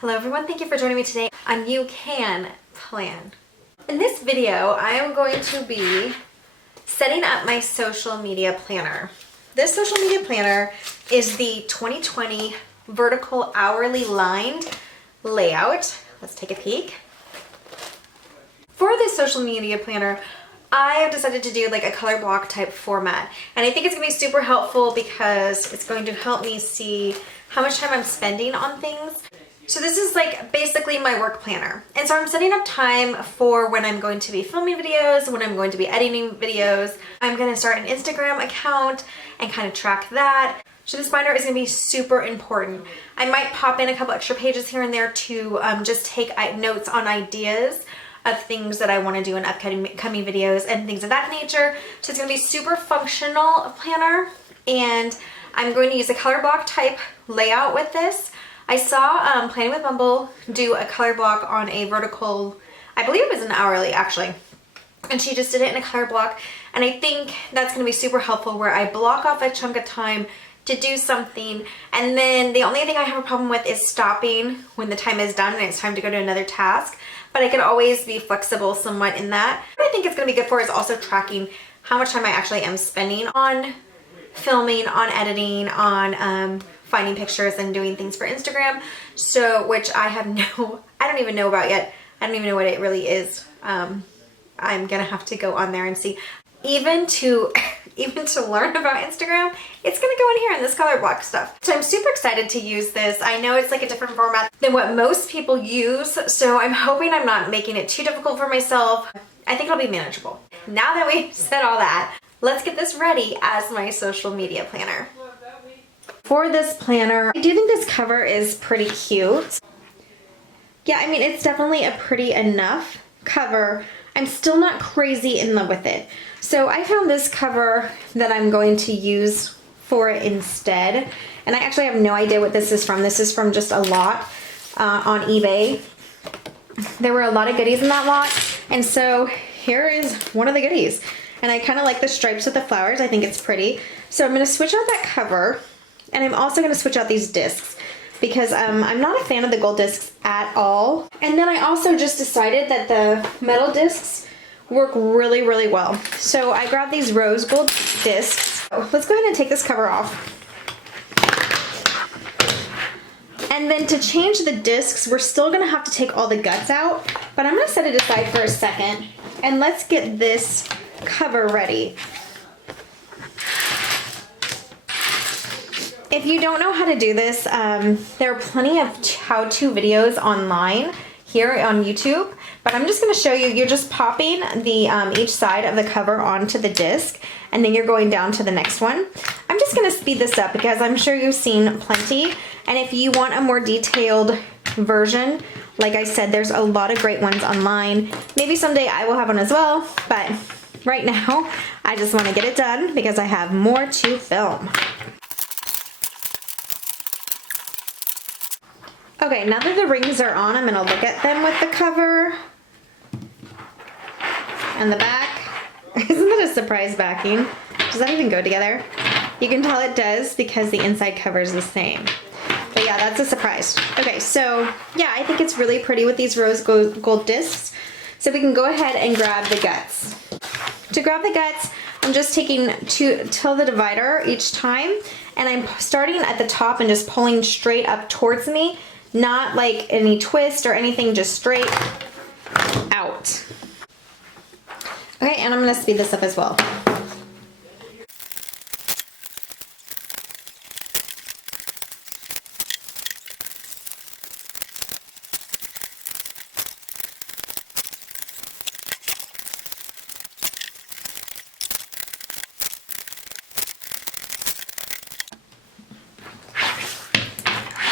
Hello everyone, thank you for joining me today on You Can Plan. In this video, I am going to be setting up my social media planner. This social media planner is the 2020 vertical hourly lined layout. Let's take a peek. For this social media planner, I have decided to do like a color block type format, and I think it's going to be super helpful because it's going to help me see how much time I'm spending on things. So this is like basically my work planner. And so I'm setting up time for when I'm going to be filming videos, when I'm going to be editing videos. I'm going to start an Instagram account and kind of track that. So this binder is going to be super important. I might pop in a couple extra pages here and there to just take notes on ideas of things that I want to do in upcoming videos and things of that nature. So it's going to be super functional planner, and I'm going to use a color block type layout with this. I saw Planning with Bumble do a color block on a vertical, I believe it was an hourly actually, and she just did it in a color block, and I think that's going to be super helpful where I block off a chunk of time to do something, and then the only thing I have a problem with is stopping when the time is done and it's time to go to another task, but I can always be flexible somewhat in that. What I think it's going to be good for is also tracking how much time I actually am spending on filming, on editing, on finding pictures and doing things for Instagram. So, which I don't even know about yet. I don't even know what it really is. I'm gonna have to go on there and see. Even to learn about Instagram, it's gonna go in here in this color block stuff. So I'm super excited to use this. I know it's like a different format than what most people use, so I'm hoping I'm not making it too difficult for myself. I think it'll be manageable. Now that we've said all that, let's get this ready as my social media planner. For this planner, I do think this cover is pretty cute. Yeah, I mean, it's definitely a pretty enough cover. I'm still not crazy in love with it. So I found this cover that I'm going to use for it instead. And I actually have no idea what this is from. This is from just a lot on eBay. There were a lot of goodies in that lot. And so here is one of the goodies. And I kind of like the stripes with the flowers. I think it's pretty. So I'm going to switch out that cover. And I'm also going to switch out these discs because I'm not a fan of the gold discs at all. And then I also just decided that the metal discs work really, really well. So I grabbed these rose gold discs. Let's go ahead and take this cover off. And then to change the discs, we're still going to have to take all the guts out, but I'm going to set it aside for a second and let's get this cover ready. If you don't know how to do this, there are plenty of how-to videos online here on YouTube, but I'm just going to show you. You're just popping the each side of the cover onto the disc, and then you're going down to the next one. I'm just going to speed this up because I'm sure you've seen plenty, and if you want a more detailed version, like I said, there's a lot of great ones online. Maybe someday I will have one as well, but right now I just want to get it done because I have more to film. Okay, now that the rings are on, I'm gonna look at them with the cover and the back. Isn't that a surprise backing? Does that even go together? You can tell it does because the inside cover is the same. But yeah, that's a surprise. Okay, so yeah, I think it's really pretty with these rose gold discs. So we can go ahead and grab the guts. To grab the guts, I'm just taking till the divider each time, and I'm starting at the top and just pulling straight up towards me. Not like any twist or anything, just straight out. Okay, and I'm gonna speed this up as well.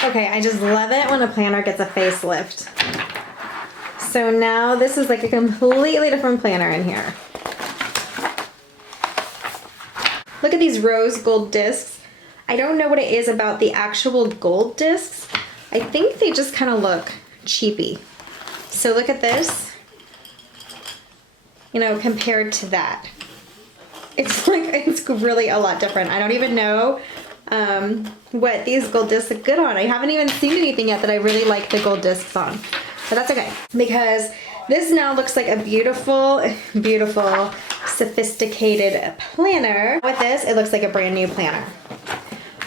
Okay, I just love it when a planner gets a facelift. So now this is like a completely different planner in here. Look at these rose gold discs. I don't know what it is about the actual gold discs. I think they just kind of look cheapy. So look at this, you know, compared to that. It's like, it's really a lot different. I don't even know what these gold discs look good on. I haven't even seen anything yet that I really like the gold discs on. But that's okay, because this now looks like a beautiful, beautiful, sophisticated planner. With this, it looks like a brand new planner.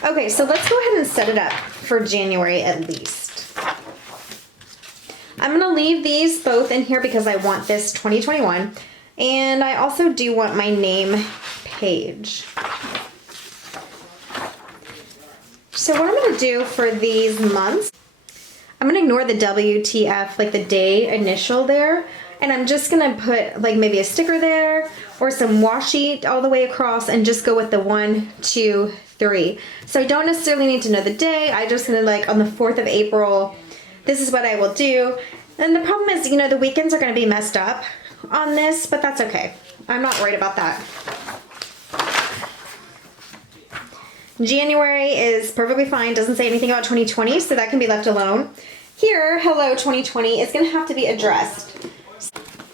Okay, so let's go ahead and set it up for January at least. I'm gonna leave these both in here because I want this 2021, and I also do want my name page. So what I'm gonna do for these months, I'm gonna ignore the WTF, like the day initial there, and I'm just gonna put like maybe a sticker there or some washi all the way across and just go with the 1, 2, 3. So I don't necessarily need to know the day. I just gonna like on the 4th of April, this is what I will do. And the problem is, you know, the weekends are gonna be messed up on this, but that's okay. I'm not worried about that. January is perfectly fine, doesn't say anything about 2020, so that can be left alone. Here, hello 2020, is gonna have to be addressed.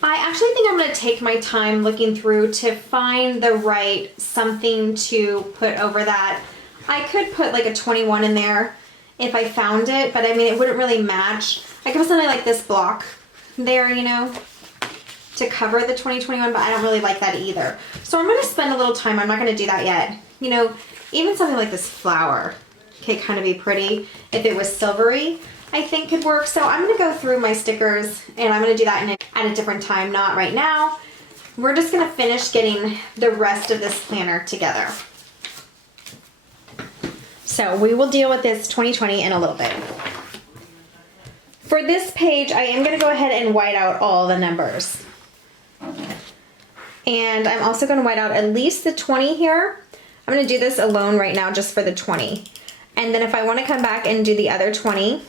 I actually think I'm gonna take my time looking through to find the right something to put over that. I could put like a 21 in there if I found it, but I mean, it wouldn't really match. I could put something like this block there, you know, to cover the 2021, but I don't really like that either. So I'm gonna spend a little time, I'm not gonna do that yet. You know, even something like this flower could kind of be pretty. If it was silvery, I think could work. So I'm gonna go through my stickers and I'm gonna do that at a different time, not right now. We're just gonna finish getting the rest of this planner together. So we will deal with this 2020 in a little bit. For this page, I am gonna go ahead and white out all the numbers. And I'm also gonna white out at least the 20 here. I'm gonna do this alone right now just for the 20. And then if I wanna come back and do the other 20,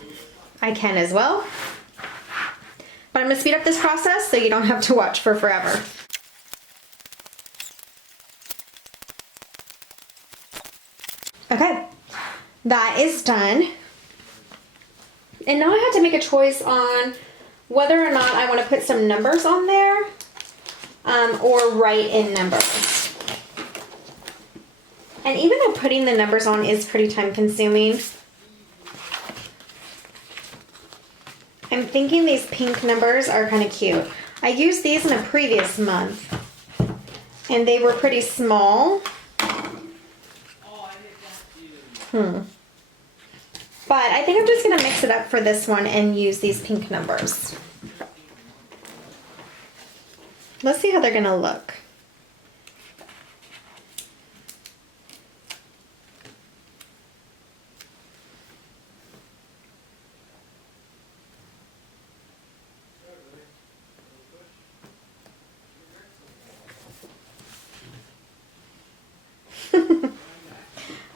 I can as well. But I'm gonna speed up this process so you don't have to watch for forever. Okay, that is done. And now I have to make a choice on whether or not I wanna put some numbers on there or write in numbers. And even though putting the numbers on is pretty time consuming, I'm thinking these pink numbers are kind of cute. I used these in a previous month and they were pretty small. But I think I'm just gonna mix it up for this one and use these pink numbers. Let's see how they're gonna look.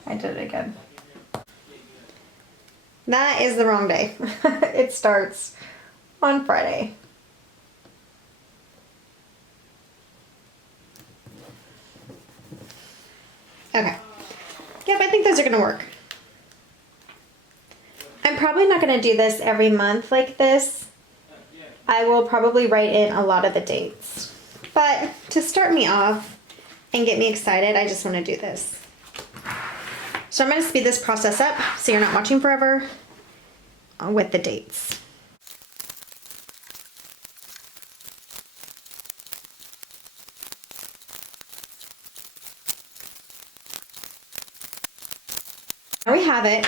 I did it again. That is the wrong day. It starts on Friday. Okay. Yep, I think those are gonna work. I'm probably not gonna do this every month like this. I will probably write in a lot of the dates. But to start me off and get me excited, I just wanna do this. So I'm gonna speed this process up so you're not watching forever with the dates. There we have it.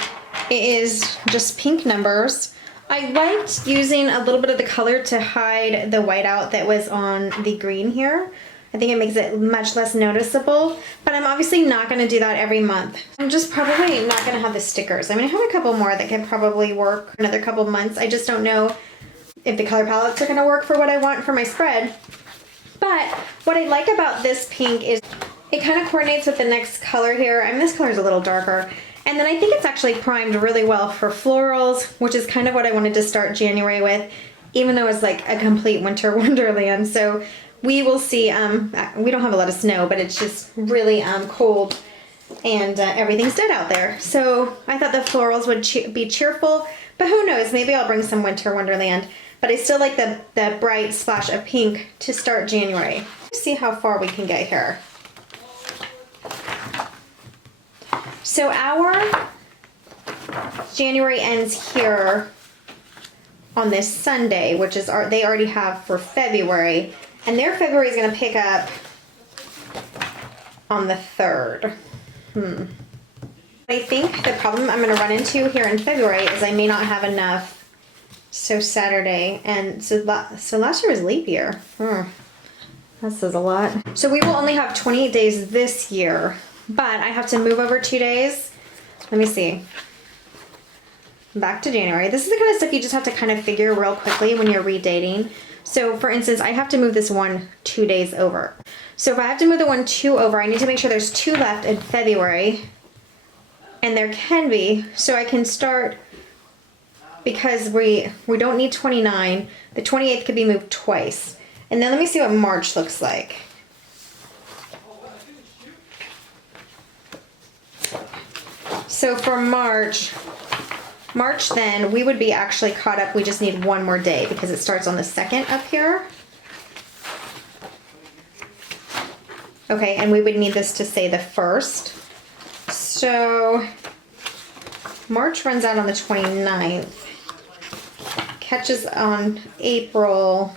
It is just pink numbers. I liked using a little bit of the color to hide the whiteout that was on the green here. I think it makes it much less noticeable, but I'm obviously not gonna do that every month. I'm just probably not gonna have the stickers. I mean, I have a couple more that can probably work for another couple months. I just don't know if the color palettes are gonna work for what I want for my spread. But what I like about this pink is it kind of coordinates with the next color here. I mean, this color is a little darker. And then I think it's actually primed really well for florals, which is kind of what I wanted to start January with, even though it's like a complete winter wonderland. So we will see. We don't have a lot of snow, but it's just really cold and everything's dead out there. So I thought the florals would be cheerful, but who knows, maybe I'll bring some winter wonderland. But I still like the bright splash of pink to start January. Let's see how far we can get here. So our January ends here on this Sunday, which is they already have for February, and their February is going to pick up on the 3rd. I think the problem I'm going to run into here in February is I may not have enough. So Saturday, and so last year was leap year. That says a lot. So we will only have 28 days this year, but I have to move over 2 days. Let me see. Back to January. This is the kind of stuff you just have to kind of figure real quickly when you're redating. So for instance, I have to move this 2 days over. So if I have to move the 2 over, I need to make sure there's 2 left in February. And there can be, so I can start, because we don't need 29, the 28th could be moved twice. And then let me see what March looks like. So for March then, we would be actually caught up. We just need 1 more day because it starts on the 2nd up here. Okay, and we would need this to say the 1st. So March runs out on the 29th. Catches on April.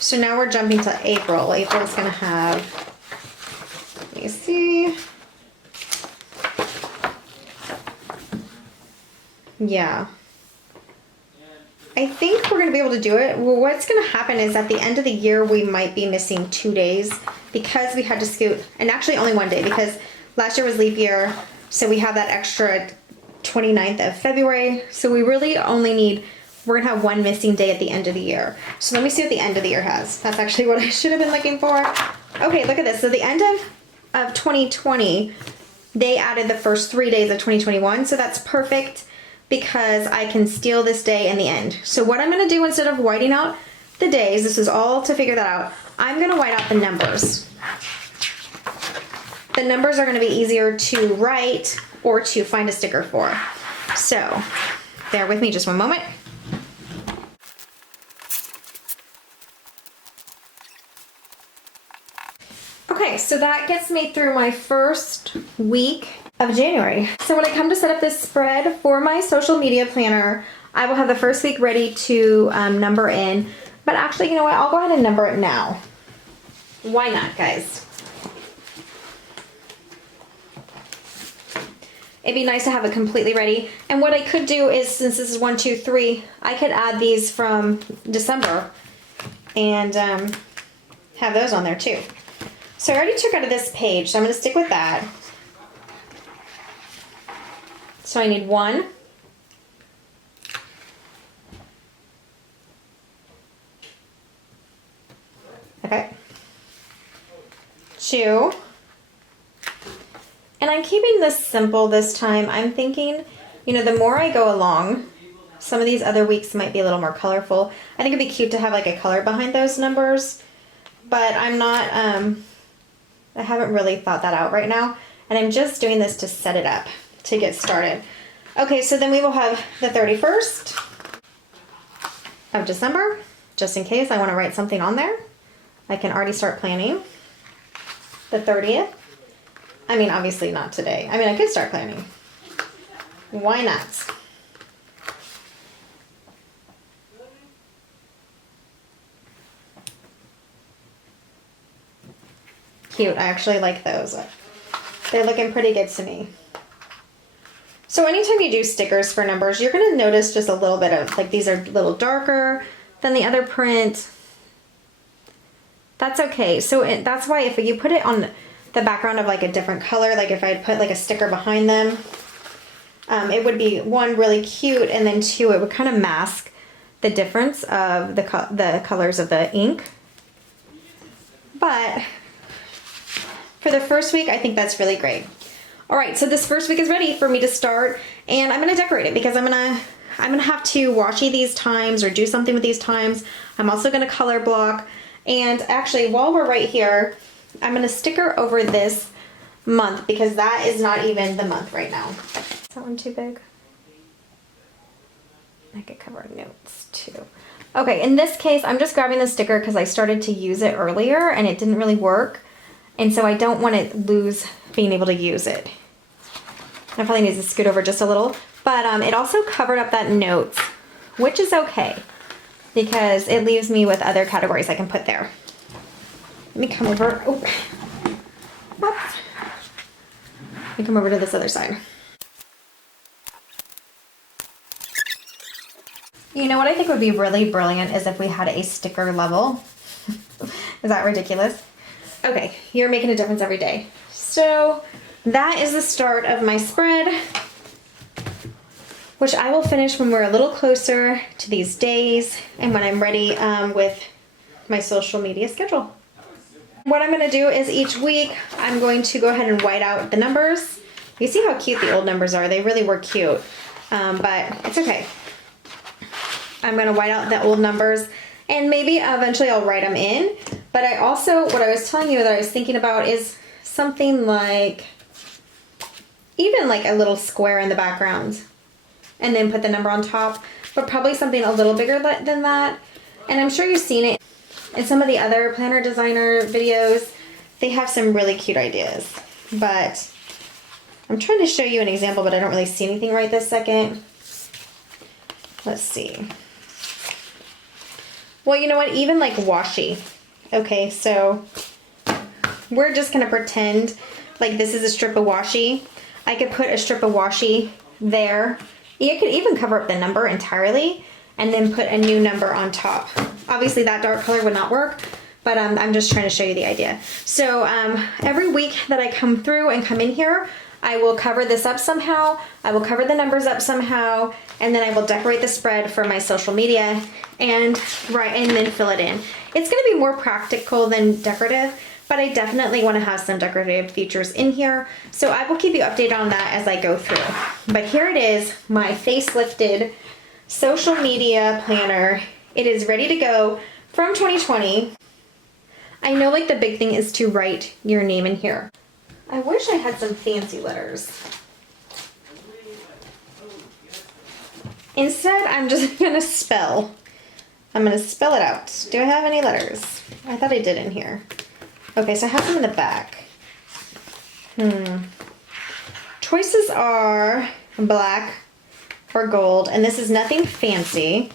So now we're jumping to April. April's gonna have, let me see. Yeah. I think we're gonna be able to do it. Well, what's gonna happen is at the end of the year, we might be missing 2 days because we had to scoot, and actually only 1 day because last year was leap year. So we have that extra 29th of February. So we really only need, we're gonna have 1 missing day at the end of the year. So let me see what the end of the year has. That's actually what I should have been looking for. Okay, look at this. So the end of 2020, they added the first 3 days of 2021. So that's perfect because I can steal this day in the end. So what I'm gonna do instead of whiting out the days, this is all to figure that out, I'm gonna white out the numbers. The numbers are gonna be easier to write or to find a sticker for. So bear with me just one moment. Okay, so that gets me through my first week of January. So when I come to set up this spread for my social media planner, I will have the first week ready to number in. But actually, you know what? I'll go ahead and number it now. Why not, guys? It'd be nice to have it completely ready. And what I could do is, since this is 1, 2, 3, I could add these from December and have those on there too. So I already took out of this page, so I'm going to stick with that. So I need 1. Okay. 2. And I'm keeping this simple this time. I'm thinking, you know, the more I go along, some of these other weeks might be a little more colorful. I think it'd be cute to have like a color behind those numbers, but I'm not, I haven't really thought that out right now. And I'm just doing this to set it up, to get started. Okay, so then we will have the 31st of December, just in case I want to write something on there. I can already start planning. The 30th. I mean, obviously not today. I mean, I could start planning. Why not? Cute. I actually like those. They're looking pretty good to me. So anytime you do stickers for numbers, you're going to notice just a little bit of, like, these are a little darker than the other print. That's okay. So that's why if you put it on the background of like a different color, like if I'd put like a sticker behind them, it would be 1, really cute, and then 2, it would kind of mask the difference of the colors of the ink. But for the first week, I think that's really great. All right, so this first week is ready for me to start, and I'm gonna decorate it because I'm gonna have to washi these times or do something with these times. I'm also gonna color block, and actually while we're right here, I'm gonna sticker over this month because that is not even the month right now. Is that one too big? I could cover notes too. Okay, in this case, I'm just grabbing the sticker because I started to use it earlier and it didn't really work. And so I don't want to lose being able to use it. I probably need to scoot over just a little, but it also covered up that notes, which is okay because it leaves me with other categories I can put there. Let me come over. Oh. Whoops. Let me come over to this other side. You know what I think would be really brilliant is if we had a sticker level. Is that ridiculous? Okay, you're making a difference every day. So that is the start of my spread, which I will finish when we're a little closer to these days and when I'm ready with my social media schedule. What I'm going to do is each week I'm going to go ahead and white out the numbers. You see how cute the old numbers are. They really were cute, but it's okay. I'm going to white out the old numbers and maybe eventually I'll write them in. But I also, what I was telling you that I was thinking about is something like, even like a little square in the background and then put the number on top, but probably something a little bigger than that. And I'm sure you've seen it in some of the other planner designer videos. They have some really cute ideas, but I'm trying to show you an example, but I don't really see anything right this second. Let's see. Well, you know what? Even like washi. Okay, so we're just gonna pretend like this is a strip of washi. I could put a strip of washi there. You could even cover up the number entirely and then put a new number on top. Obviously that dark color would not work, but I'm just trying to show you the idea. So every week that I come through and come in here, I will cover this up somehow. I will cover the numbers up somehow, and then I will decorate the spread for my social media and then fill it in. It's gonna be more practical than decorative, but I definitely wanna have some decorative features in here. So I will keep you updated on that as I go through. But here it is, my facelifted social media planner. It is ready to go from 2020. I know like the big thing is to write your name in here. I wish I had some fancy letters. Instead, I'm just gonna spell. I'm gonna spell it out. Do I have any letters? I thought I did in here. Okay, so I have some in the back. Choices are black or gold, and this is nothing fancy,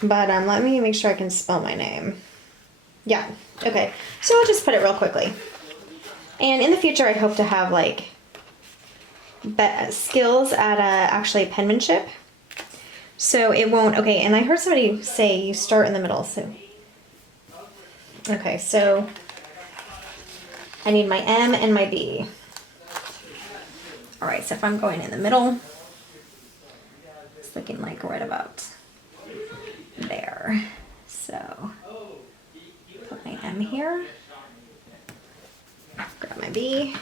but let me make sure I can spell my name. Yeah, okay, so I'll just put it real quickly. And in the future, I hope to have like skills at actually penmanship. So it won't, okay, and I heard somebody say you start in the middle, so. Okay, so I need my M and my B. All right, so if I'm going in the middle, it's looking like right about there. So put my M here. Grab my B.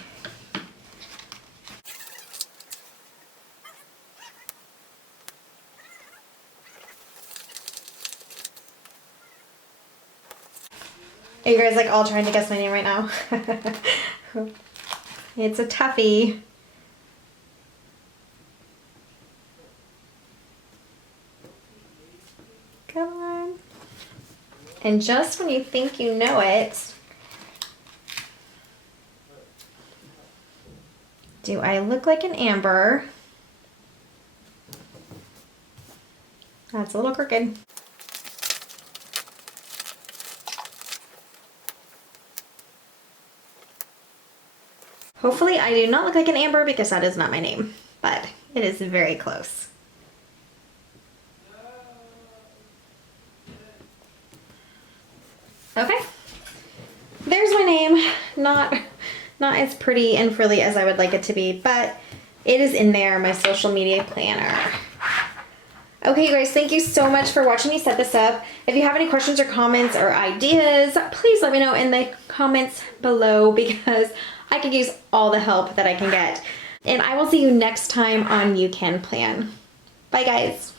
Are you guys like all trying to guess my name right now? It's a toughie. Come on. And just when you think you know it, do I look like an amber? That's a little crooked. Hopefully I do not look like an amber because that is not my name, but it is very close. Okay, there's my name. Not as pretty and frilly as I would like it to be, but it is in there, my social media planner. Okay, you guys, thank you so much for watching me set this up. If you have any questions or comments or ideas, please let me know in the comments below because I could use all the help that I can get. And I will see you next time on You Can Plan. Bye, guys.